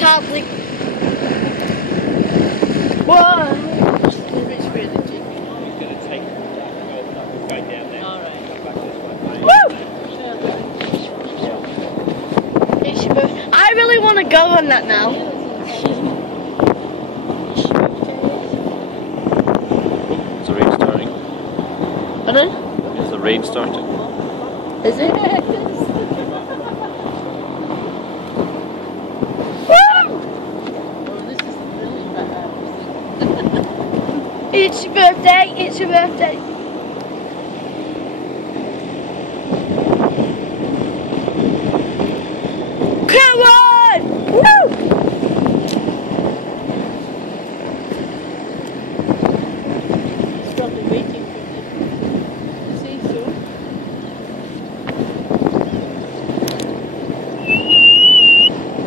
It's hardly. Whoa! It's really cheeky. He's going to take that going down there. Alright. Come back this way. Woo! It's your birthday. I really want to go on that now. Is the rain starting? Pardon? Is the rain starting? Is it? It's your birthday, it's your birthday. Come on! Woo! He's probably waiting for you to say so.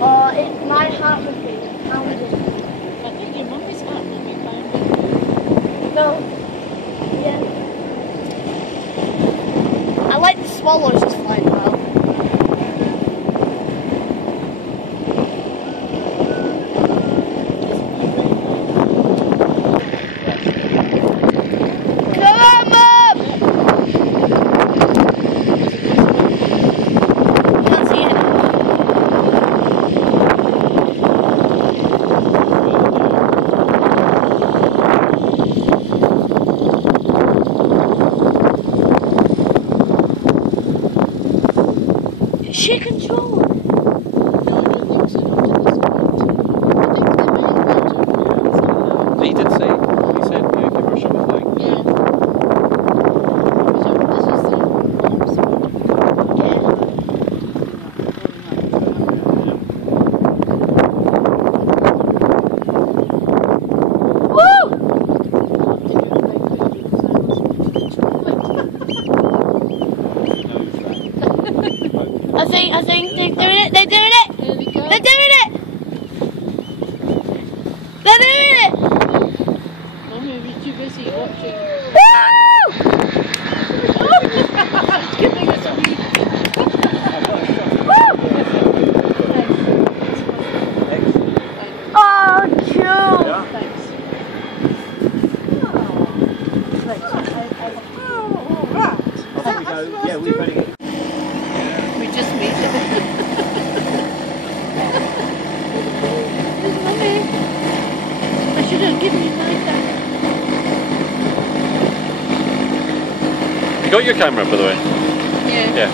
Oh, it's my heart would be pounding. I think your mummy's heart will be pounding. No. Yeah. I like the swallows just flying well. Come on, Mum! Can't see it. She control. No, I don't think so. Not at this point. I think they may have got to. He did say, he said, yeah, give her a shot of flying. Yeah. So this is the arms. Woo! I think they're doing it. They're doing it. There we go. They're doing it. They're doing it. Oh, maybe too busy watching. Woo! Giving us a wee. Oh, cool. Thanks. Yeah, we better get. We just made it. Mummy, I should have given you my camera. You got your camera, by the way? Yeah. Yeah.